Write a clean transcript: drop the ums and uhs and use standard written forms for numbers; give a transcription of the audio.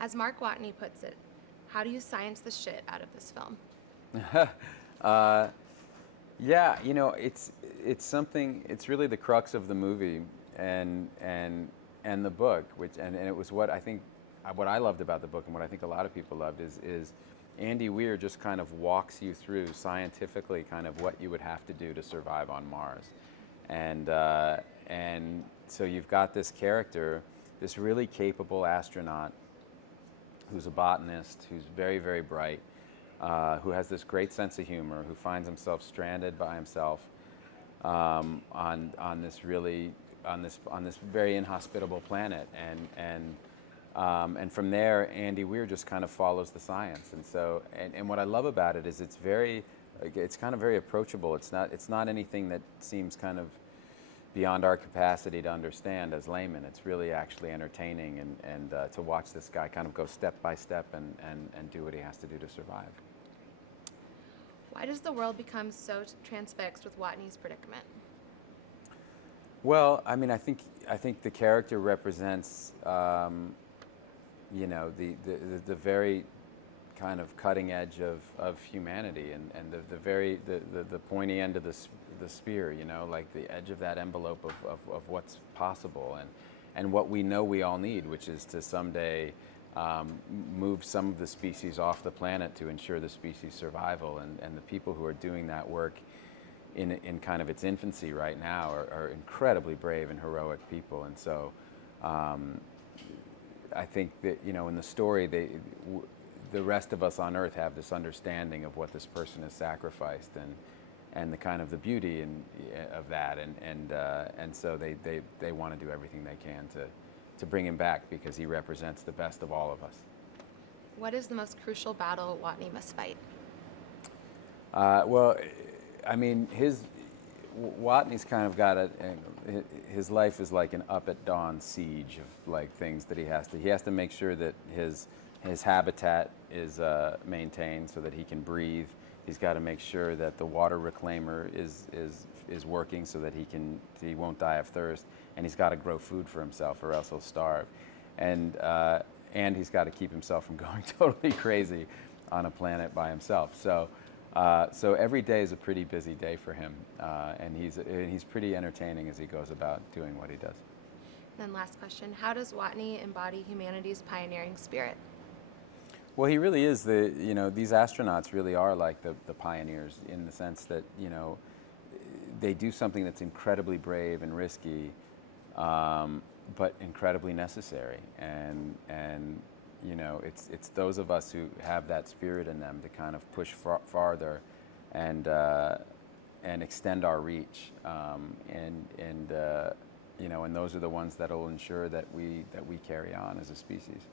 As Mark Watney puts it, how do you science the shit out of this film? Yeah, it's something. It's really the crux of the movie and the book, and it was what I think what I loved about the book and what I think a lot of people loved is Andy Weir just kind of walks you through scientifically kind of what you would have to do to survive on Mars, and so you've got this character, this really capable astronaut who's a botanist, who's very, very bright, who has this great sense of humor, who finds himself stranded by himself on this very inhospitable planet, and from there, Andy Weir just kind of follows the science, and what I love about it is it's kind of very approachable. It's not anything that seems kind of beyond our capacity to understand as laymen. It's really actually entertaining, and to watch this guy kind of go step by step and do what he has to do to survive. Why does the world become so transfixed with Watney's predicament? Well, I mean, I think the character represents, the very kind of cutting edge of humanity, and the pointy end of the spear, like the edge of that envelope of what's possible, and what we know we all need, which is to someday move some of the species off the planet to ensure the species' survival, and the people who are doing that work in kind of its infancy right now are incredibly brave and heroic people, and so I think that in the story the rest of us on Earth have this understanding of what this person has sacrificed, and the kind of the beauty of that, and so they want to do everything they can to bring him back, because he represents the best of all of us. What is the most crucial battle Watney must fight? Well, I mean, Watney's kind of got his life is like an up at dawn siege of like things that he has to make sure that his habitat is maintained so that he can breathe. He's got to make sure that the water reclaimer is working so that he won't die of thirst, and he's got to grow food for himself or else he'll starve, and he's got to keep himself from going totally crazy on a planet by himself. So every day is a pretty busy day for him, and he's pretty entertaining as he goes about doing what he does. Then last question, how does Watney embody humanity's pioneering spirit? Well, he really is these astronauts really are like the pioneers, in the sense that, they do something that's incredibly brave and risky, but incredibly necessary. And it's those of us who have that spirit in them to kind of push farther and extend our reach. And those are the ones that'll ensure that we carry on as a species.